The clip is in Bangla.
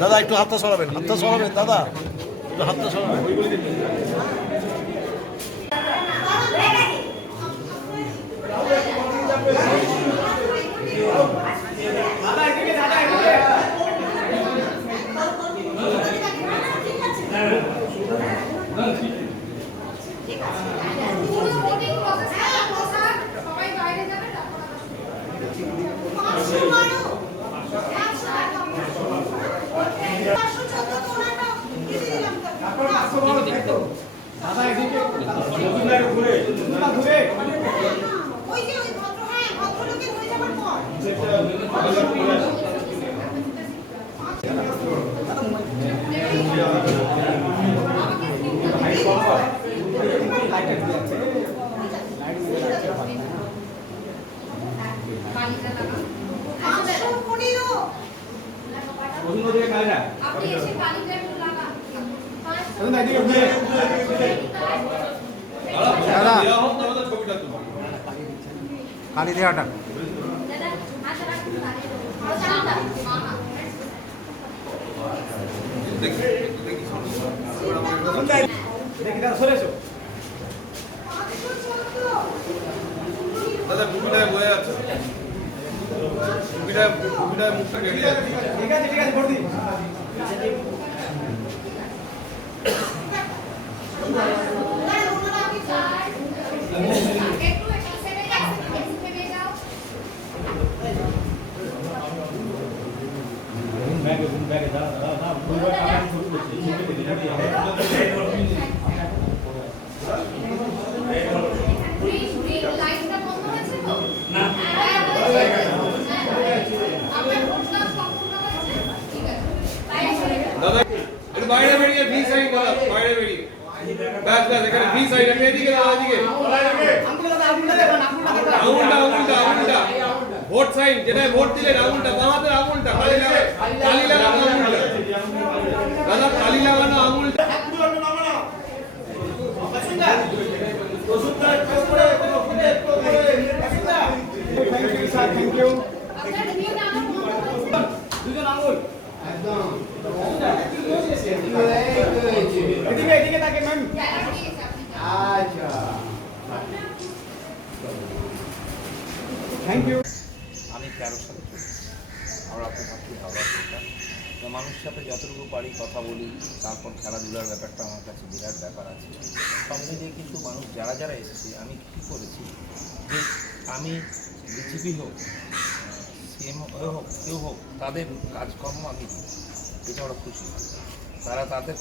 দাদা একটু হাতটা সরাবেন, দাদা একটু হাতটা সরাবেন। খালি দেওয়াটা দাদা টুপিটায় বয়ে আছে, টুপিটায় মুখটা কেটে যাচ্ছে। ঠিক আছে ভর্তি। দাদা একটু বাইরে বেরিয়ে ভি সাইড বলা, বাইরে বেরিয়ে ব্যাস এখানে ভি সাইড, আমি এদিকে দাদা এদিকে আঙুলটা ভোট সাইন, যেটাই ভোট দিলেন আঙুলটা, বাঁ হাতের আঙুলটা কালি লাগানো আঙুলটা দাদা, কালি লাগানো আঙুলটা। Thank you. দুজন আঙুল একদম এদিকে থাকে ম্যাম। আচ্ছা থ্যাংক ইউ। আমি 13 সালে চলি আমরা থাকি হাওড়া থেকে, তো মানুষের সাথে যতটুকু পারি কথা বলি, তারপর খেলাধুলার ব্যাপারটা আমার কাছে বিরাট ব্যাপার আছে। সঙ্গে দিয়ে কিন্তু মানুষ যারা এসেছে, আমি কী করেছি যে আমি বিজেপি হোক সিএম হোক কেউ হোক, তাদের কাজকর্ম আমি দিই, এটা ওরা খুশি, তারা তাদের